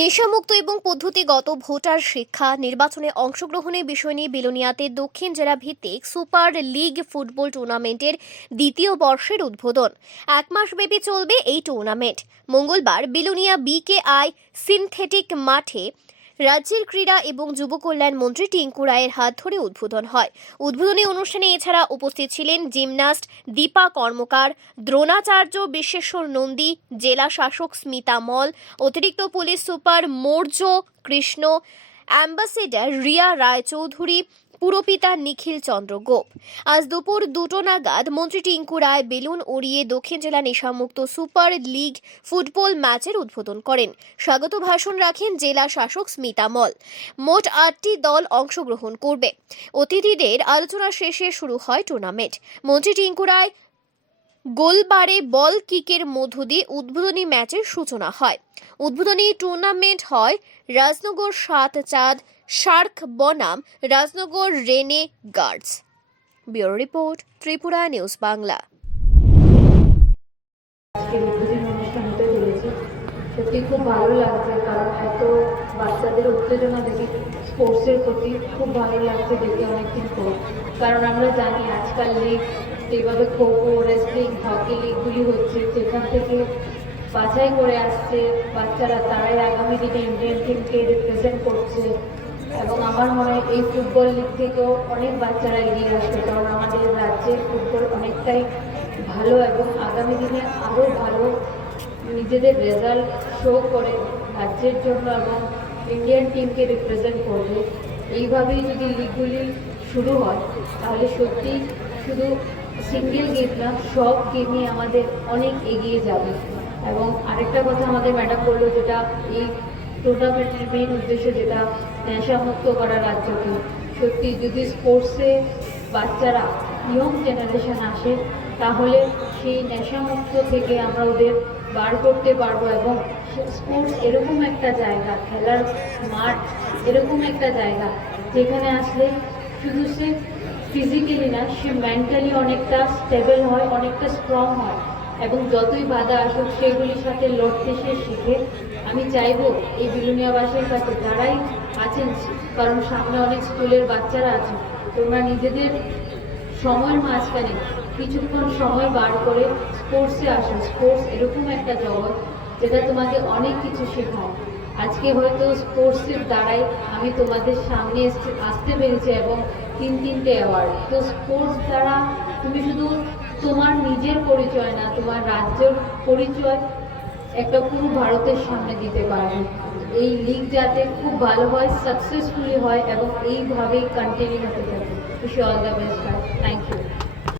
নেশামুক্ত এবং পদ্ধতিগত ভোটার শিক্ষা নির্বাচনে অংশগ্রহণের বিষয় নিয়ে বিলোনিয়াতে দক্ষিণ জেলা ভিত্তিক সুপার লিগ ফুটবল টুর্নামেন্টের দ্বিতীয় বর্ষের উদ্বোধন। এক মাস ব্যাপী চলবে এই টুর্নামেন্ট। মঙ্গলবার বিলোনিয়া বিকেআই সিনথেটিক মাঠে রাজ্যের ক্রীড়া এবং যুব কল্যাণ মন্ত্রী টিঙ্কু রায়ের হাত ধরে উদ্বোধন হয়। উদ্বোধনী অনুষ্ঠানে এছাড়া উপস্থিত ছিলেন জিমন্যাস্ট দীপা কর্মকার, দ্রোণাচার্য বিশ্বেশ্বর নন্দী, জেলা শাসক স্মিতা মল, অতিরিক্ত police super Maurya Krishna, ambassador Riya Roychowdhury, পুরপিতা নিখিল চন্দ্র গোপ। আজ দুপুর 2টো নাগাদ মন্ত্রী টিঙ্কু রায় বেলুন উড়িয়ে দক্ষিণ জেলা নেশামুক্ত সুপার লিগ ফুটবল ম্যাচের উদ্বোধন করেন। স্বাগত ভাষণ রাখেন জেলা শাসক স্মিতা মল। মোট 8টি দল অংশগ্রহণ করবে। অতিথিদের আলোচনা শেষে শুরু হয় টুর্নামেন্ট। মন্ত্রী টিঙ্কু রায় গোলবারে বল কিকের মধ্য দিয়ে উদ্বোধনী ম্যাচের সূচনা হয়। উদ্বোধনী টুর্নামেন্ট হয় রাজনগর 7 চাঁদ শার্ক বনাম রাজনগর রেনে guards. Bureau report, Tripura news Bangla. সত্যি খুব ভালো লাগছে, কারণ এত বাচ্চাদের উত্তেজনা দেখে স্পোর্টসের প্রতি খুব ভালো লাগছে দেখে অনেকদিন পর। কারণ আমরা জানি আজকাল লিগ যেভাবে খোখো, রেসলিং, হকি লিগগুলি হচ্ছে, যেখান থেকে বাছাই করে আসছে বাচ্চারা, তারাই আগামী দিনে ইন্ডিয়ান টিমকে রিপ্রেজেন্ট করছে। এবং আমার মনে হয় এই ফুটবল লিগ থেকেও অনেক বাচ্চারা এগিয়ে আসবে, কারণ আমাদের রাজ্যের ফুটবল অনেকটাই ভালো এবং আগামী দিনে আরও ভালো নিজেদের রেজাল্ট শো করে রাজ্যের জন্য এবং ইন্ডিয়ান টিমকে রিপ্রেজেন্ট করবে। এইভাবেই যদি লিগগুলি শুরু হয় তাহলে সত্যি শুধু সিঙ্গেল গেম না, সব গেমই আমাদের অনেক এগিয়ে যাবে। এবং আরেকটা কথা আমাদের ম্যাডাম বললো, যেটা এই টুর্নামেন্টের মেইন উদ্দেশ্য, যেটা নেশামুক্ত করা রাজ্যকে। সত্যি যদি স্পোর্টসে বাচ্চারা ইয়ং জেনারেশন আসে তাহলে সেই নেশামুক্ত থেকে আমরা ওদের বার করতে পারবো। এবং স্পোর্টস এরকম একটা জায়গা, খেলার মাঠ এরকম একটা জায়গা যেখানে আসলে শুধু সে ফিজিক্যালি না, সে মেন্টালি অনেকটা স্টেবল হয়, অনেকটা স্ট্রং হয় এবং যতই বাধা আসুক সেগুলির সাথে লড়তে সে শিখে। আমি চাইবো এই বিলোনিয়াবাসীর কাছে যারাই আছেন, কারণ সামনে অনেক স্কুলের বাচ্চারা আছে, তোমরা নিজেদের সময়ের মাঝখানে কিছুক্ষণ সময় বার করে স্পোর্টসে আসো। স্পোর্টস এরকম একটা জগৎ যেটা তোমাকে অনেক কিছু শেখায়। আজকে হয়তো স্পোর্টসের দ্বারাই আমি তোমাদের সামনে আসতে পেরেছি এবং 3টে অ্যাওয়ার্ড। তো স্পোর্টস দ্বারা তুমি শুধু তোমার নিজের পরিচয় না, তোমার রাজ্যের পরিচয় একটা পুরো ভারতের সামনে দিতে পারবে। এই লিগ যাতে খুব ভালো হয়, সাকসেসফুলি হয় এবং এইভাবেই কন্টিনিউ হতে থাকে। Wish you all the best. Thank you.